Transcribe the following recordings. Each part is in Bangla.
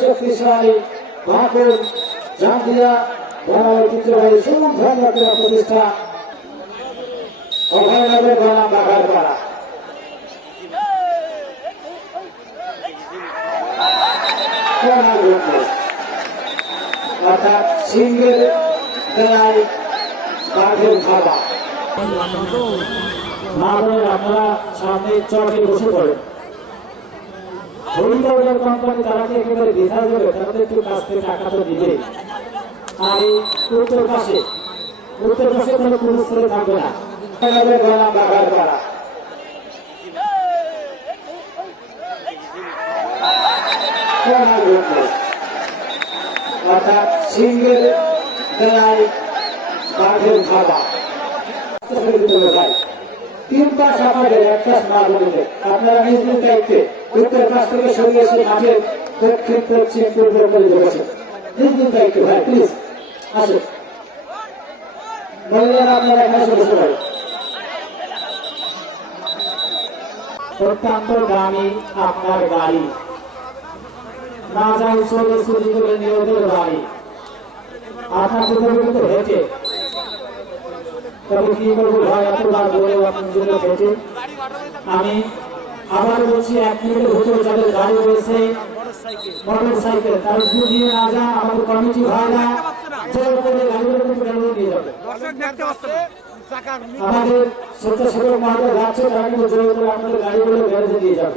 শক্তিশালী ঠাকুর জাতীয় বড় ঐতিহ্যবাহী সুন্দর প্রতিষ্ঠা অভয়নগর বাগার পাড়া অর্থাৎ সিংহের বেলায় বাঘের খাওয়া মানবের আপনারা সামনে চটে বসে পড়েন হরিবাজার কোম্পানি তারাকে একেবারে দ্বিধা দেবে তাদের একটু কাছ থেকে টাকা তো দিবে আর এই উত্তর পাশে থাকবে না বাঘার পাড়া অর্থাৎ সিংহের বেলায় বাঘের খাওয়া তিন পাশ আমাদের একটা মারবো আপনারা নিজ নিজ দায়িত্বে উত্তর পাশ থেকে সরিয়ে এসে দক্ষিণ পশ্চিম পূর্ব করে বসে নিজ নিজ ভাই প্লিজ মহিলারা আপনারা এখানে আপনার গাড়ি না যাই চলে চুরি করে নিয়োগের বাড়ি। আপনার কিন্তু হেঁটে তবে কি করব ভাই এতবার বলে আপনার জন্য হেঁটে আমি আবার বলছি এক মিনিটের ভিতরে যাদের গাড়ি রয়েছে মোটর সাইকেল তার যদি না যা আমাদের কমিটি ভাইরা জোর করে গাড়িগুলো কিন্তু গাড়ি নিয়ে যাবে। দর্শক দেখতে পাচ্ছে চাকার আমাদের স্বেচ্ছাসেবক মহোদয় যাচ্ছে তারা কিন্তু জোর করে আমাদের গাড়িগুলো গ্যারেজে দিয়ে যাবে।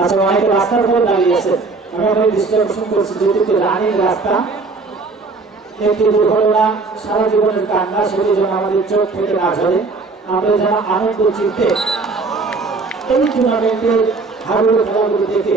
আচ্ছা অনেকে রাস্তার উপর দাঁড়িয়ে আছে। আমি আপনাকে দৃষ্টি আকর্ষণ করছি, যেহেতু রানিং রাস্তা। একটি দুর্ঘটনা, সারা জীবনের কান্না সেটি যেন আমাদের চোখ থেকে না ঝরে। আমরা যেন আনন্দ, চিনতে এই টুর্নামেন্টের হারুর খেলাগুলো দেখে